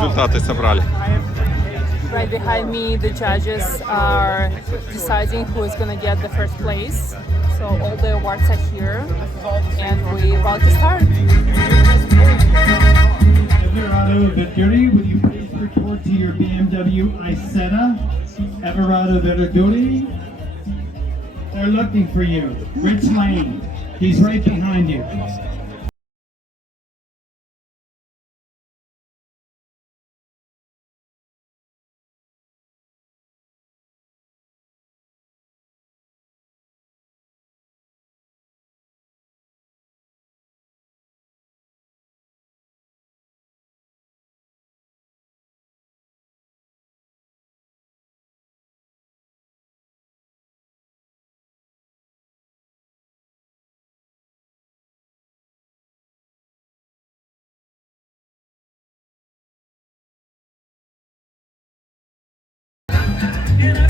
результаты собрали? Right behind me, the judges are deciding who is going to get the first place. So all the awards are here, and we're about to start. Everardo Verduri, would you please report to your BMW Isetta? Everardo Verduri, they're looking for you. Rich Lane, he's right behind you.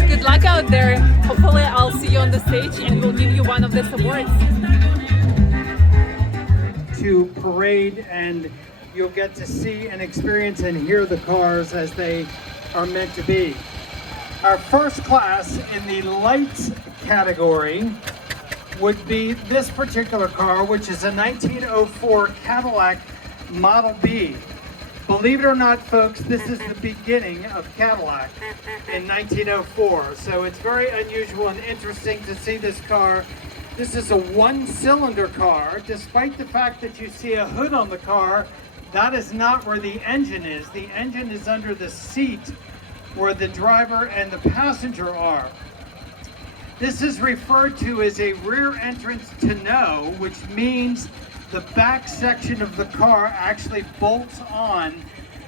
Good luck out there. Hopefully I'll see you on the stage and we'll give you one of these awards. To parade, and you'll get to see and experience and hear the cars as they are meant to be. Our first class in the lights category would be this particular car, which is a 1904 Cadillac Model B. Believe it or not, folks, this is the beginning of Cadillac in 1904. So it's very unusual and interesting to see this car. This is a one-cylinder car. Despite the fact that you see a hood on the car, that is not where the engine is. The engine is under the seat where the driver and the passenger are. This is referred to as a rear entrance tonneau, which means the back section of the car actually bolts on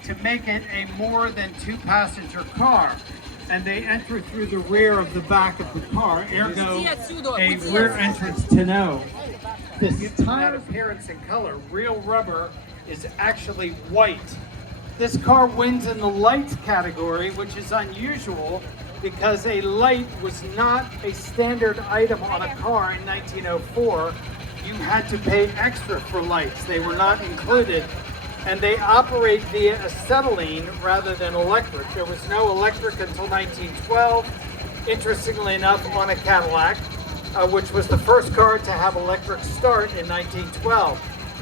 to make it a more than two-passenger car. And they enter through the rear of the back of the car, ergo a rear entrance tonneau. This tire appearance and color, real rubber, is actually white. This car wins in the lights category, which is unusual because a light was not a standard item on a car in 1904. You had to pay extra for lights. They were not included, and they operate via acetylene rather than electric. There was no electric until 1912, interestingly enough, on a Cadillac, which was the first car to have electric start in 1912.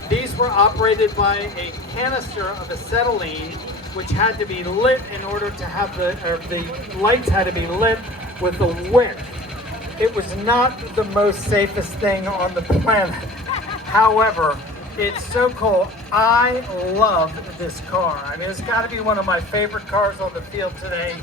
These were operated by a canister of acetylene, which had to be lit in order to have the lights had to be lit with a wick. It was not the most safest thing on the planet. However, it's so cool. I love this car. I mean, it's got to be one of my favorite cars on the field today,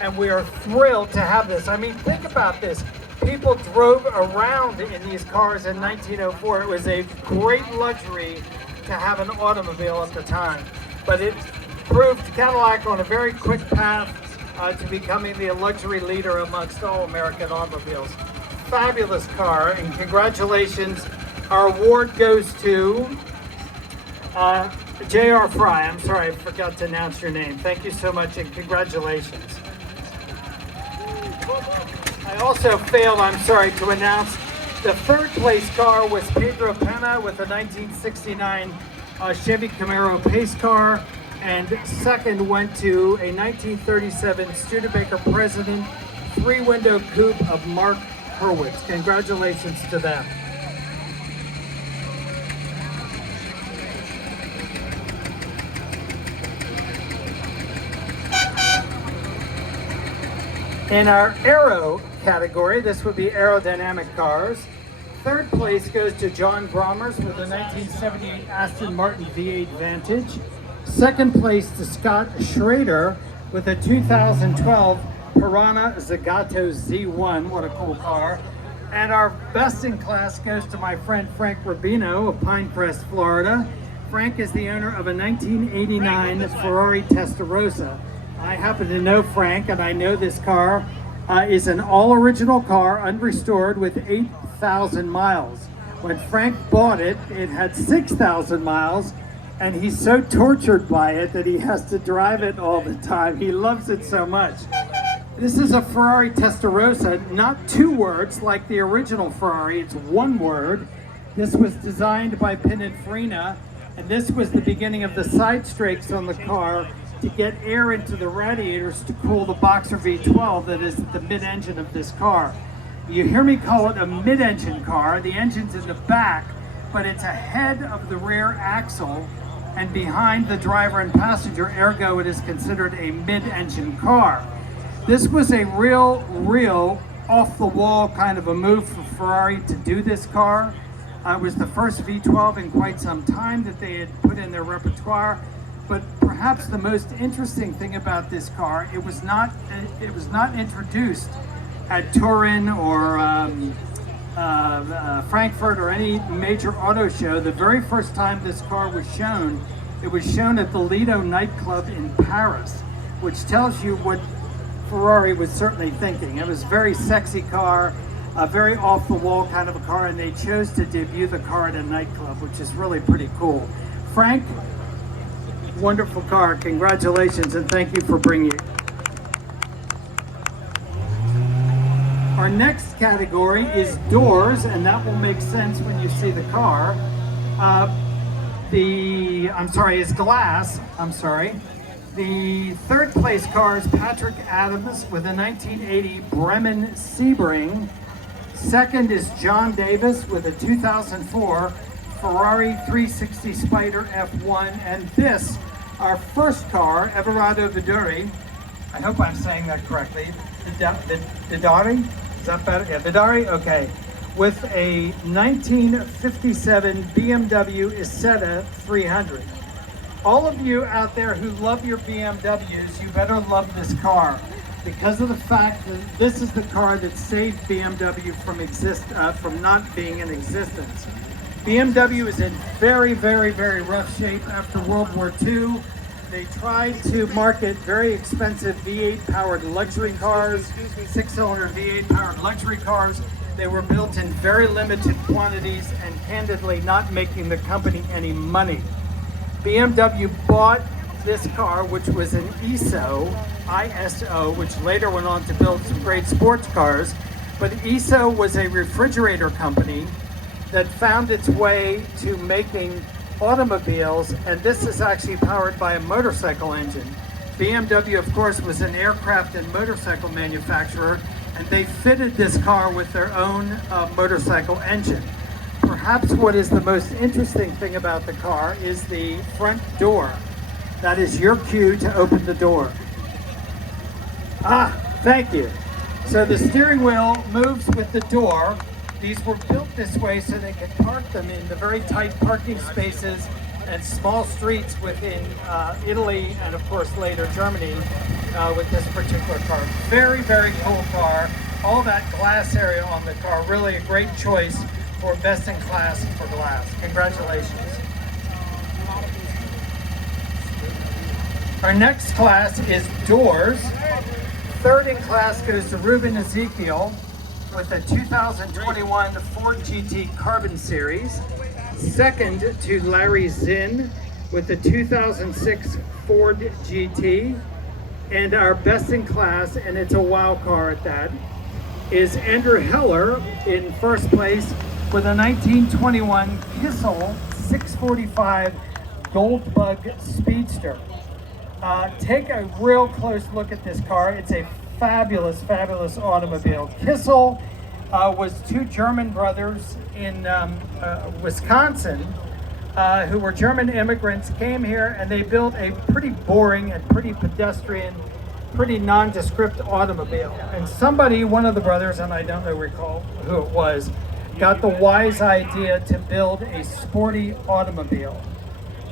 and we are thrilled to have this. I mean, think about this. People drove around in these cars in 1904. It was a great luxury to have an automobile at the time, but it proved Cadillac on a very quick path to becoming the luxury leader amongst all American automobiles. Fabulous car, and congratulations. Our award goes to J.R. Fry. I'm sorry, I forgot to announce your name. Thank you so much, and congratulations. I also failed, I'm sorry, to announce the third place car was Pedro Pena with a 1969 Chevy Camaro pace car. And second went to a 1937 Studebaker President 3-window coupe of Mark Hurwitz. Congratulations to them. In our aero category, this would be aerodynamic cars. Third place goes to John Bromers with a 1978 Aston Martin V8 Vantage. Second place to Scott Schrader with a 2012 Piranha Zagato Z1. What a cool car. And our best in class goes to my friend Frank Rubino of Pinecrest, Florida. Frank is the owner of a 1989 Ferrari Testarossa. I happen to know Frank, and I know this car is an all-original car, unrestored, with 8,000 miles. When Frank bought it, it had 6,000 miles, and he's so tortured by it that he has to drive it all the time. He loves it so much. This is a Ferrari Testarossa, not two words like the original Ferrari, it's one word. This was designed by Pininfarina, and this was the beginning of the side strakes on the car to get air into the radiators to cool the Boxer V12 that is the mid-engine of this car. You hear me call it a mid-engine car. The engine's in the back, but it's ahead of the rear axle and behind the driver and passenger, ergo it is considered a mid-engine car. This was a real off-the-wall kind of a move for Ferrari to do this car. It was the first V12 in quite some time that they had put in their repertoire. But perhaps the most interesting thing about this car, it was not introduced at Turin or Frankfurt or any major auto show. The very first time this car was shown, it was shown at the Lido nightclub in Paris, which tells you what Ferrari was certainly thinking. It was a very sexy car, a very off-the-wall kind of a car, and they chose to debut the car at a nightclub, which is really pretty cool. Frank, wonderful car. Congratulations, and thank you for bringing it. Our next category is doors, and that will make sense when you see the car. Is glass. The third place car is Patrick Adams with a 1980 Bremen Sebring. Second is John Davis with a 2004 Ferrari 360 Spider F1. And this, our first car, Everardo Vidori. I hope I'm saying that correctly. Vidari? Is that better? Yeah, Vidari? Okay. With a 1957 BMW Isetta 300. All of you out there who love your BMWs, you better love this car because of the fact that this is the car that saved BMW from not being in existence. BMW is in very rough shape after World War II. They tried to market very expensive V8 powered luxury cars, 6-cylinder V8 powered luxury cars. They were built in very limited quantities and candidly not making the company any money. BMW bought this car, which was an ISO, which later went on to build some great sports cars. But ISO was a refrigerator company that found its way to making automobiles, and this is actually powered by a motorcycle engine. BMW, of course, was an aircraft and motorcycle manufacturer, and they fitted this car with their own motorcycle engine. Perhaps what is the most interesting thing about the car is the front door. That is your cue to open the door. Thank you. So the steering wheel moves with the door. These were built this way so they could park them in the very tight parking spaces and small streets within Italy and of course later Germany with this particular car. Very cool car. All that glass area on the car, really a great choice for best in class for glass. Congratulations. Our next class is doors. Third in class goes to Ruben Ezekiel with the 2021 Ford GT Carbon Series. Second to Larry Zinn with the 2006 Ford GT. And our best in class, and it's a wow car at that, is Andrew Heller in first place with a 1921 Kissel 645 Goldbug Speedster. Take a real close look at this car. It's a fabulous automobile. Kissel was two German brothers in Wisconsin who were German immigrants, came here and they built a pretty boring and pretty pedestrian, pretty nondescript automobile. And somebody, one of the brothers, and I don't recall who it was, got the wise idea to build a sporty automobile.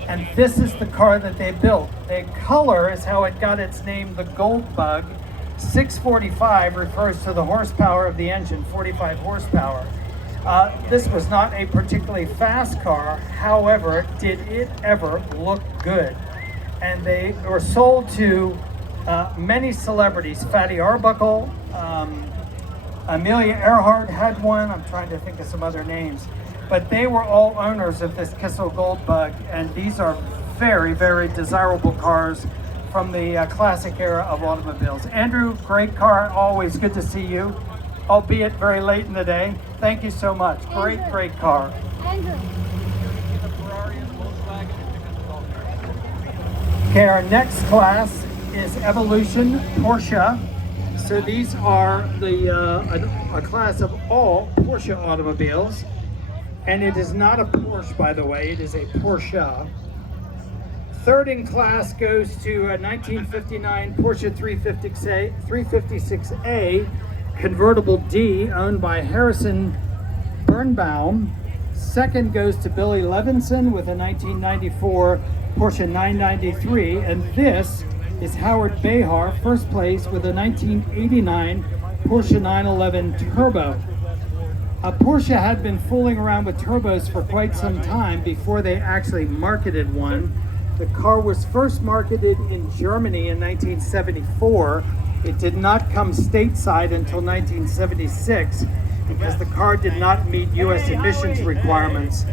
And this is the car that they built. The color is how it got its name, the Goldbug. 645 refers to the horsepower of the engine, 45 horsepower. This was not a particularly fast car, however, did it ever look good? And they were sold to many celebrities. Fatty Arbuckle, Amelia Earhart had one. I'm trying to think of some other names. But they were all owners of this Kissel Goldbug, and these are very desirable cars from the classic era of automobiles. Andrew, great car, always good to see you, albeit very late in the day. Thank you so much. Great car. Andrew. Okay, our next class is Evolution Porsche. So these are a class of all Porsche automobiles. And it is not a Porsche, by the way, it is a Porsche. Third in class goes to a 1959 Porsche 356A convertible D owned by Harrison Birnbaum. Second goes to Billy Levinson with a 1994 Porsche 993, and this is Howard Behar, first place with a 1989 Porsche 911 Turbo. Porsche had been fooling around with turbos for quite some time before they actually marketed one. The car was first marketed in Germany in 1974. It did not come stateside until 1976 because the car did not meet US emissions requirements.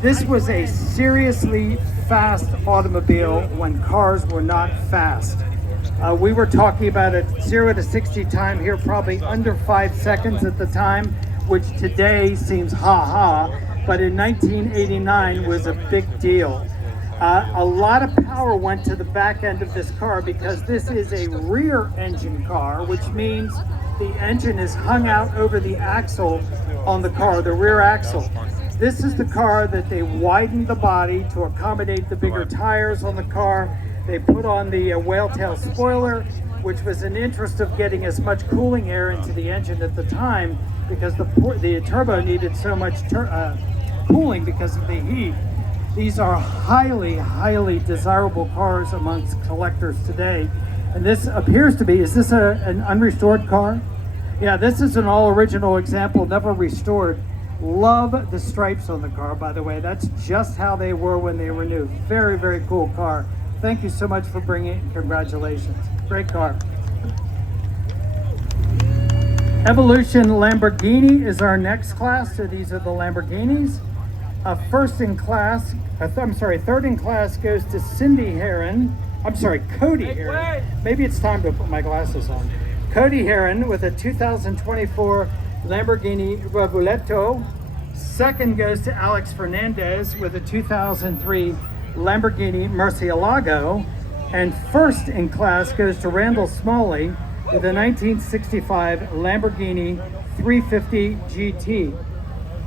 This was a seriously fast automobile when cars were not fast. We were talking about a 0 to 60 time here, probably under 5 seconds at the time, which today seems ha-ha, but in 1989 was a big deal. A lot of power went to the back end of this car because this is a rear engine car, which means the engine is hung out over the axle on the car, the rear axle. This is the car that they widened the body to accommodate the bigger tires on the car. They put on the whale tail spoiler, which was an interest of getting as much cooling air into the engine at the time because the turbo needed so much cooling because of the heat. These are highly, highly desirable cars amongst collectors today. And this appears to be, is this an unrestored car? Yeah, this is an all original example, never restored. Love the stripes on the car, by the way. That's just how they were when they were new. Very, very cool car. Thank you so much for bringing it. Congratulations. Great car. Evolution Lamborghini is our next class. So these are the Lamborghinis. Third in class goes to Cody Heron. Maybe it's time to put my glasses on. Cody Heron with a 2024 Lamborghini Revuelto. Second goes to Alex Fernandez with a 2003 Lamborghini Murcielago. And first in class goes to Randall Smalley with a 1965 Lamborghini 350 GT.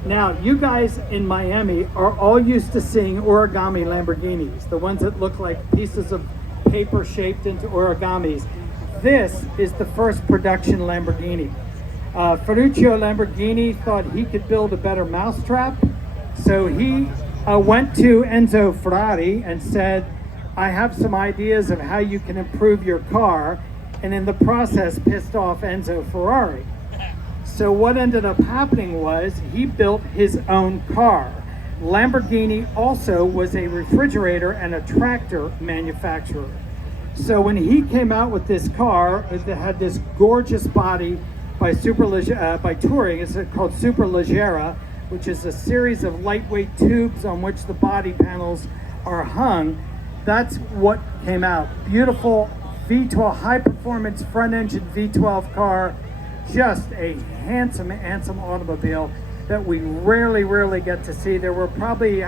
Now, you guys in Miami are all used to seeing origami Lamborghinis, the ones that look like pieces of paper shaped into origamis. This is the first production Lamborghini. Ferruccio Lamborghini thought he could build a better mousetrap, so he went to Enzo Ferrari and said, I have some ideas of how you can improve your car, and in the process pissed off Enzo Ferrari. So what ended up happening was he built his own car. Lamborghini also was a refrigerator and a tractor manufacturer. So when he came out with this car, it had this gorgeous body by Touring. It's called Superleggera, which is a series of lightweight tubes on which the body panels are hung. That's what came out. Beautiful V12, high performance front engine V12 car. Just a handsome, handsome automobile that we rarely get to see. There were probably,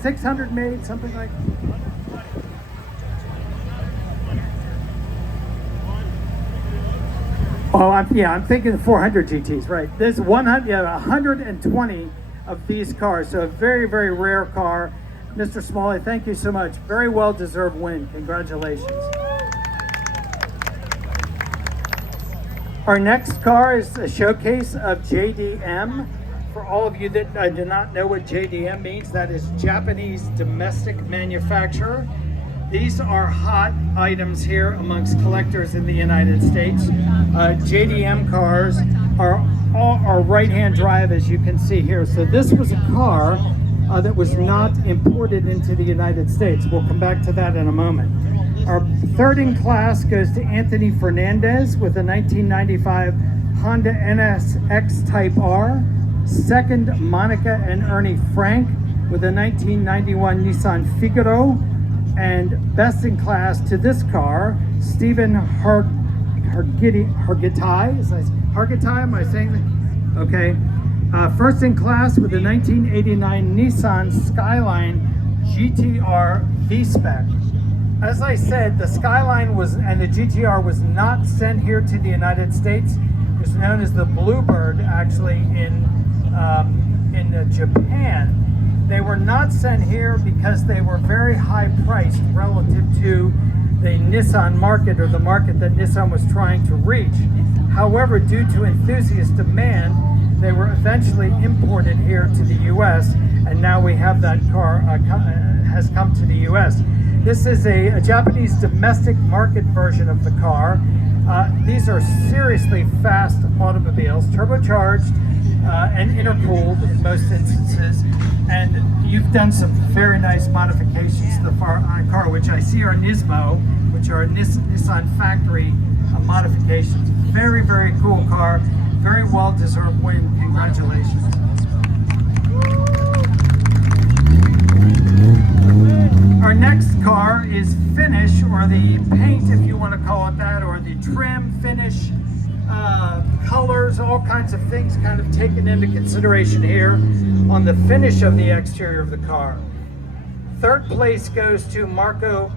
600 made, something like. Oh, I'm thinking 400 GTs, right? There's 120 of these cars, so a very, very rare car. Mr. Smalley, thank you so much. Very well-deserved win. Congratulations. Our next car is a showcase of JDM. For all of you that do not know what JDM means, that is Japanese Domestic Manufacturer. These are hot items here amongst collectors in the United States. JDM cars are right-hand drive, as you can see here. So this was a car that was not imported into the United States. We'll come back to that in a moment. Our third in class goes to Anthony Fernandez with a 1995 Honda NSX Type R. Second, Monica and Ernie Frank with a 1991 Nissan Figaro. And best in class to this car, Stephen Hargitay, am I saying that? Okay. First in class with a 1989 Nissan Skyline GTR V-Spec. As I said, the Skyline was and the GTR was not sent here to the United States. It's known as the Bluebird, actually, in Japan. They were not sent here because they were very high priced relative to the Nissan market, or the market that Nissan was trying to reach. However, due to enthusiast demand, they were eventually imported here to the US, and now we have that car has come to the US. This is a Japanese domestic market version of the car. These are seriously fast automobiles, turbocharged and intercooled in most instances. And you've done some very nice modifications to the car, which I see are Nismo, which are Nissan factory modifications. Very, very cool car. Very well-deserved win. Congratulations. Our next car is finish, or the paint, if you want to call it that, or the trim, finish, colors, all kinds of things kind of taken into consideration here on the finish of the exterior of the car. Third place goes to Marco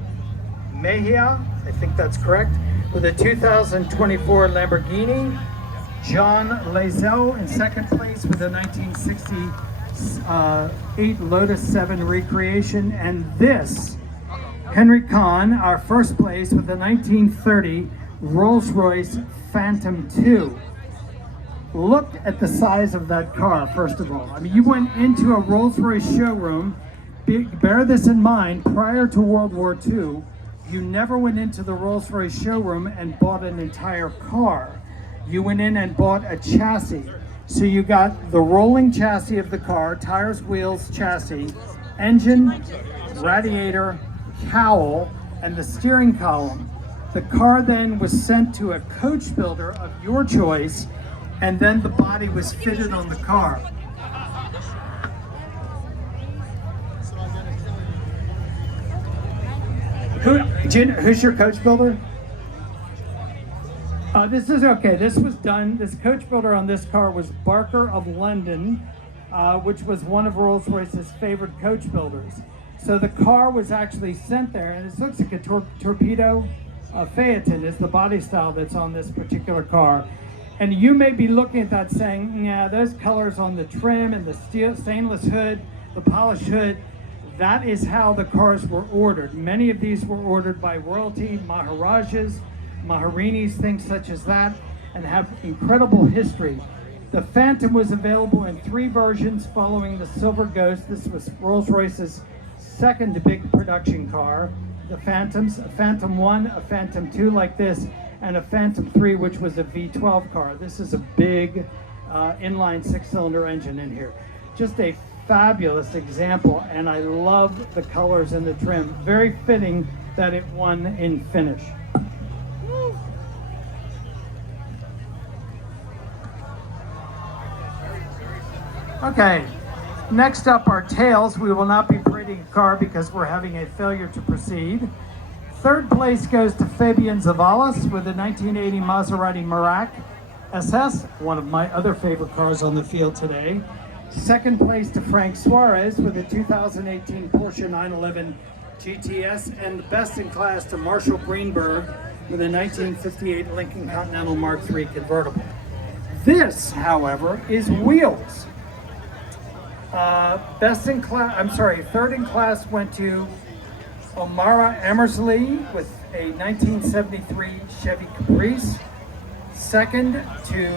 Mejia, I think that's correct, with a 2024 Lamborghini. John Lazell in second place with a 1968 Lotus 7 recreation. And this, Henry Kahn, our first place with a 1930 Rolls-Royce Phantom 2. Look at the size of that car, first of all. I mean, you went into a Rolls-Royce showroom, bear this in mind, prior to World War II, you never went into the Rolls-Royce showroom and bought an entire car. You went in and bought a chassis. So you got the rolling chassis of the car, tires, wheels, chassis, engine, radiator, cowl, and the steering column. The car then was sent to a coach builder of your choice, and then the body was fitted on the car. Who's your coach builder? This is okay. This was done. This coach builder on this car was Barker of London, which was one of Rolls-Royce's favorite coach builders. So the car was actually sent there, and it looks like a torpedo Phaeton is the body style that's on this particular car. And you may be looking at that saying, yeah, those colors on the trim and the stainless hood, the polished hood, that is how the cars were ordered. Many of these were ordered by royalty, Maharajas, Maharinis, things such as that, and have incredible history. The Phantom was available in 3 versions following the Silver Ghost. This was Rolls-Royce's second big production car. The Phantoms, a Phantom 1, a Phantom 2 like this, and a Phantom 3, which was a V12 car. This is a big inline 6-cylinder engine in here. Just a fabulous example, and I love the colors and the trim. Very fitting that it won in finish. Okay, next up are tails. We will not be parading a car because we're having a failure to proceed. Third place goes to Fabian Zavalas with a 1980 Maserati Merak SS, one of my other favorite cars on the field today. Second place to Frank Suarez with a 2018 Porsche 911 GTS, and best in class to Marshall Greenberg with a 1958 Lincoln Continental Mark III convertible. This, however, is wheels. Third in class went to Omara Emersley with a 1973 Chevy Caprice. Second to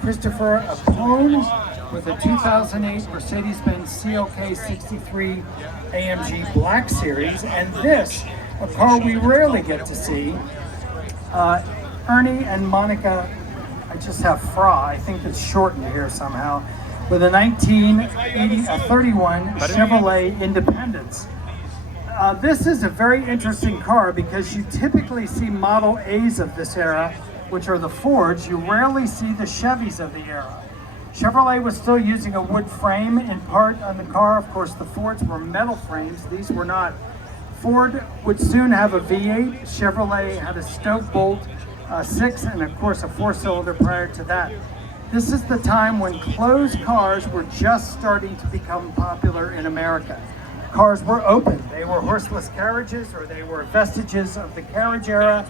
Christopher Apone with a 2008 Mercedes-Benz CLK 63 AMG Black Series. And this, a car we rarely get to see, Ernie and Monica, I just have Fra, I think it's shortened here somehow, with a 1931 Chevrolet Independence. This is a very interesting car because you typically see Model A's of this era, which are the Fords. You rarely see the Chevys of the era. Chevrolet was still using a wood frame in part on the car. Of course, the Fords were metal frames. These were not. Ford would soon have a V8. Chevrolet had a Stoke Bolt 6 and of course a 4-cylinder prior to that. This is the time when closed cars were just starting to become popular in America. cars were open. They were horseless carriages, or they were vestiges of the carriage era.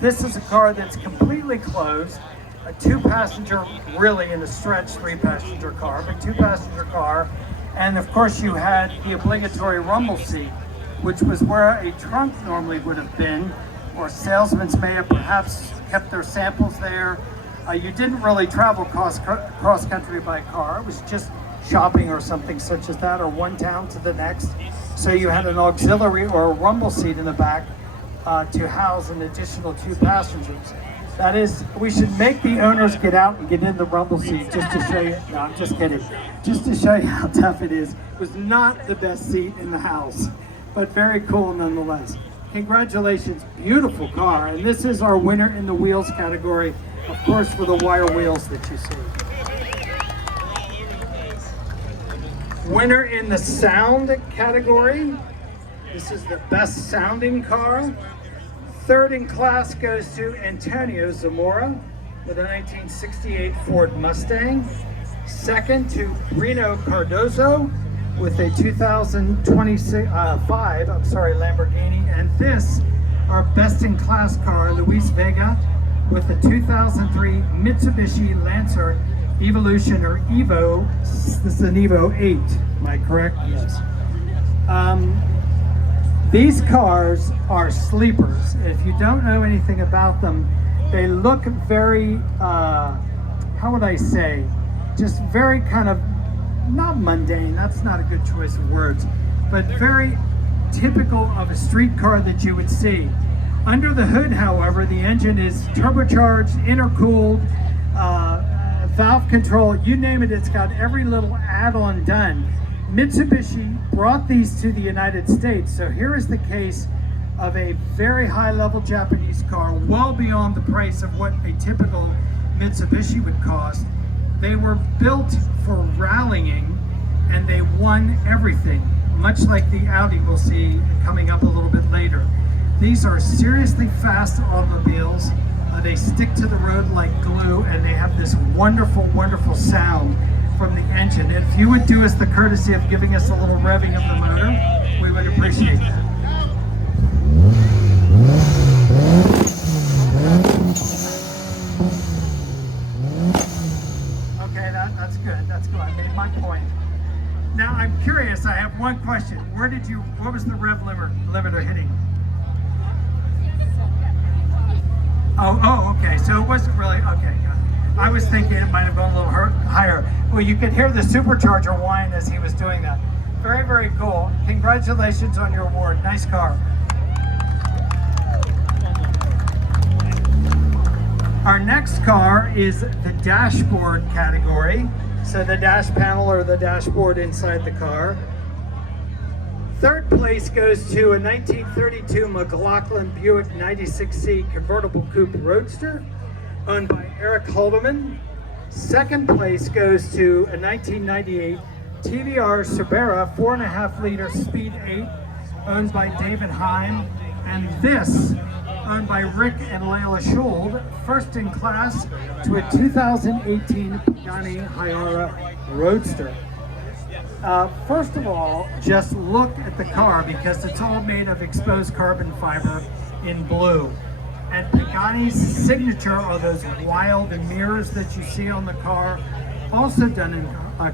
This is a car that's completely closed, a 2-passenger, really in a stretch 3-passenger car, but 2-passenger car. And of course you had the obligatory rumble seat, which was where a trunk normally would have been, or salesmen may have perhaps kept their samples there. You didn't really travel cross country by car. It was just shopping or something such as that, or one town to the next. So you had an auxiliary or a rumble seat in the back to house an additional 2 passengers. That is, we should make the owners get out and get in the rumble seat just to show you. No, I'm just kidding. Just to show you how tough it is. It was not the best seat in the house, but very cool nonetheless. Congratulations, beautiful car. And this is our winner in the wheels category, of course, for the wire wheels that you see. Winner in the sound category. This is the best sounding car. Third in class goes to Antonio Zamora with a 1968 Ford Mustang. Second to Reno Cardozo with a 2025 Lamborghini. And this, our best in class car, Luis Vega, with the 2003 Mitsubishi Lancer Evolution, or Evo. This is an Evo 8, am I correct? Yes. These cars are sleepers. If you don't know anything about them, they look very, how would I say, just very kind of, not mundane, that's not a good choice of words, but very typical of a street car that you would see. Under the hood, however, the engine is turbocharged, intercooled, valve control, you name it, it's got every little add-on done. Mitsubishi brought these to the United States, so here is the case of a very high-level Japanese car, well beyond the price of what a typical Mitsubishi would cost. They were built for rallying, and they won everything, much like the Audi we'll see coming up a little bit later. These are seriously fast automobiles. They stick to the road like glue, and they have this wonderful, wonderful sound from the engine. And if you would do us the courtesy of giving us a little revving of the motor, we would appreciate that. Okay, that's good. That's good. I made my point. Now I'm curious. I have one question. What was the rev limiter hitting? Oh, okay. So it wasn't really, okay, got it. I was thinking it might have gone a little higher. Well, you could hear the supercharger whine as he was doing that. Very, very cool. Congratulations on your award. Nice car. Our next car is the dashboard category. So the dash panel, or the dashboard inside the car. Third place goes to a 1932 McLaughlin Buick 96C convertible coupe roadster, owned by Eric Haldeman. Second place goes to a 1998 TVR Sabera 4.5-liter Speed 8, owned by David Heim. And this, owned by Rick and Layla Schuld, first in class to a 2018 Pagani Hyara Roadster. First of all, just look at the car, because it's all made of exposed carbon fiber in blue. And Pagani's signature are those wild mirrors that you see on the car, also done in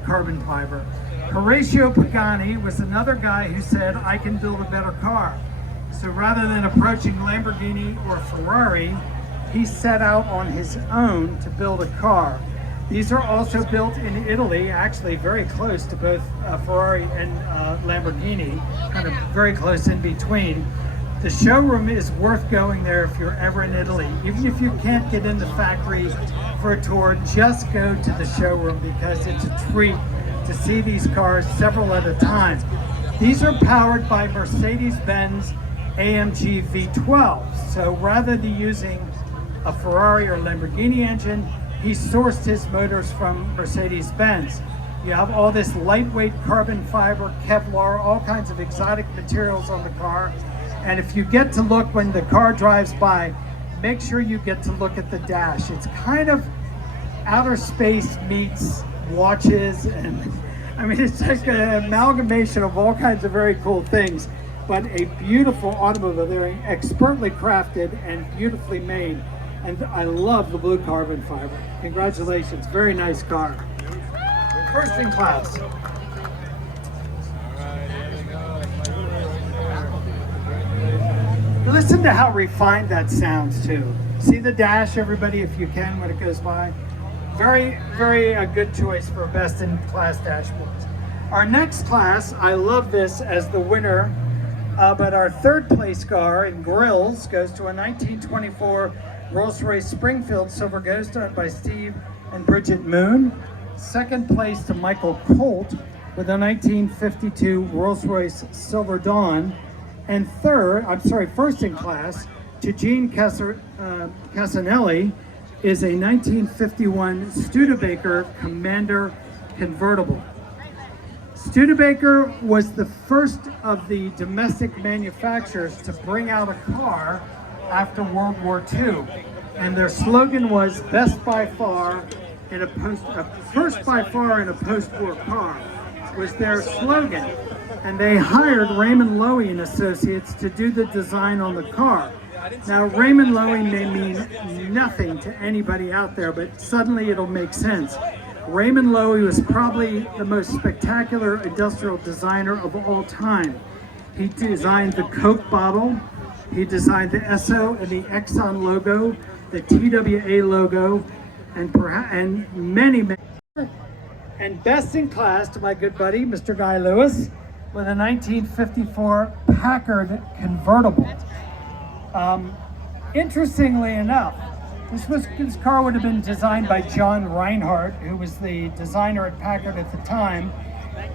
carbon fiber. Horacio Pagani was another guy who said, I can build a better car. So rather than approaching Lamborghini or Ferrari, he set out on his own to build a car. These are also built in Italy, actually very close to both Ferrari and Lamborghini, kind of very close in between. The showroom is worth going there if you're ever in Italy. Even if you can't get in the factory for a tour, just go to the showroom, because it's a treat to see these cars several at a time. These are powered by Mercedes-Benz AMG V12. So rather than using a Ferrari or Lamborghini engine, he sourced his motors from Mercedes-Benz. You have all this lightweight carbon fiber, Kevlar, all kinds of exotic materials on the car. And if you get to look when the car drives by, make sure you get to look at the dash. It's kind of outer space meets watches and I mean, it's like an amalgamation of all kinds of very cool things, but a beautiful automobile. They're expertly crafted and beautifully made. And I love the blue carbon fiber. Congratulations, very nice car. First in class. Listen to how refined that sounds too. See the dash, everybody, if you can, when it goes by. Very, very good choice for best in class dashboards. Our next class, I love this as the winner, but our third place car in grills goes to a 1924 Rolls-Royce Springfield Silver Ghost owned by Steve and Bridget Moon. Second place to Michael Colt with a 1952 Rolls-Royce Silver Dawn. And first in class to Gene Casanelli is a 1951 Studebaker Commander convertible. Studebaker was the first of the domestic manufacturers to bring out a car after World War II, and their slogan was "Best by far in first by far in a post-war car" was their slogan, and they hired Raymond Loewy and Associates to do the design on the car. Now, Raymond Loewy may mean nothing to anybody out there, but suddenly it'll make sense. Raymond Loewy was probably the most spectacular industrial designer of all time. He designed the Coke bottle, he designed the Esso and the Exxon logo, the TWA logo, and many. And best in class to my good buddy, Mr. Guy Lewis, with a 1954 Packard convertible. Interestingly enough, this car would have been designed by John Reinhardt, who was the designer at Packard at the time.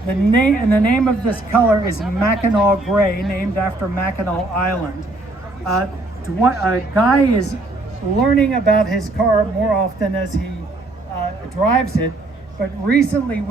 The name of this color is Mackinac Gray, named after Mackinac Island. Guy is learning about his car more often as he drives it, but recently was